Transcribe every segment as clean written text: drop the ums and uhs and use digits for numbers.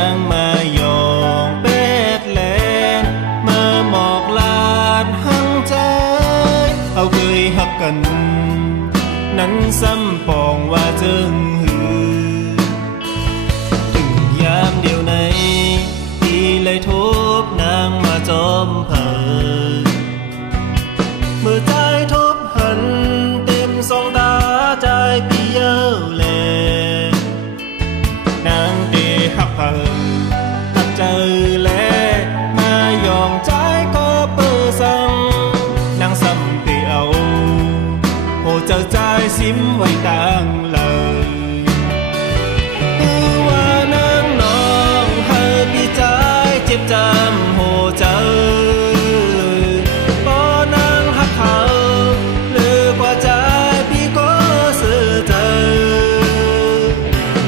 างมายองเป็ดแลนเมื่อหมอกลาดหังใจเอาเคยหักกันนั้นซ้ำปองว่าจึงหือถึงยามเดียวในที่เลยทบนางมาจอมเผอเมื่อใจทบหันเต็มสองตาใจปีเยอแลนางเดหักเผอหักเจอแลมายองใจก็เปิดสังนางซ้ำเตียวโหเจอใจซิมไว้ต่างเลยว่านางน้องเฮอพี่ใจเจ็บจำโหเจอบ่นางหักเขาหรือกว่าใจพี่ก็สื่อเจอ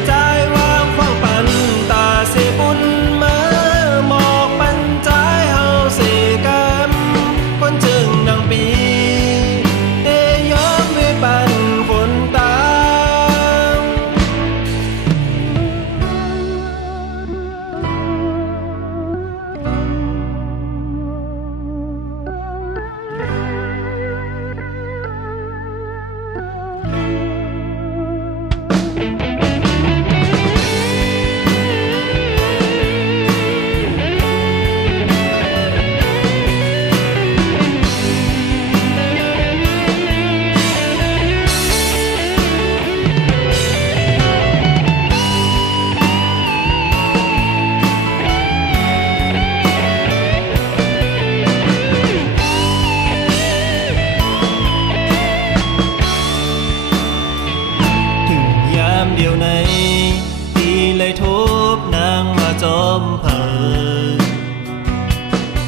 ใจวางขวางปันตาเสบุญมาหมอกปันใจเฮาเสกำคนจึงนางปีเดียวในที่เลยทบนางมาจอมเผอ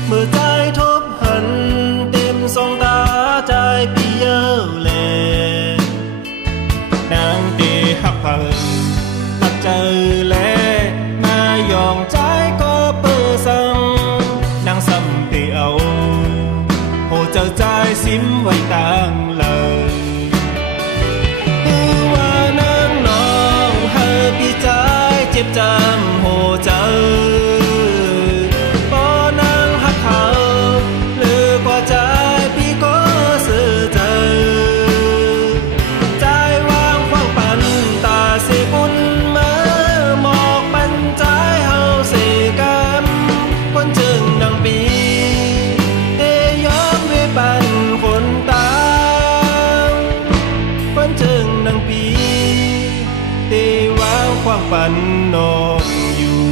เมื่อใจทบหันเต็มสองตาใจปีเยอแลนางเดหักเผอหักเจอแลมายองใจก็เปิดสังนางซ้ำเตียวโหเจอใจซิมไว้ต่างเลยเจ็บจำโหเจอบ่นางหักเขาหรือกว่าใจพี่ก็สื่อเจอใจวางขวางปันตาเสบุญมาหมอกปันใจเฮาเสกำคนจึงนางปีเตยอมเวปันคนตาคนจึงนางปีเตวางขวางปันนองอยู่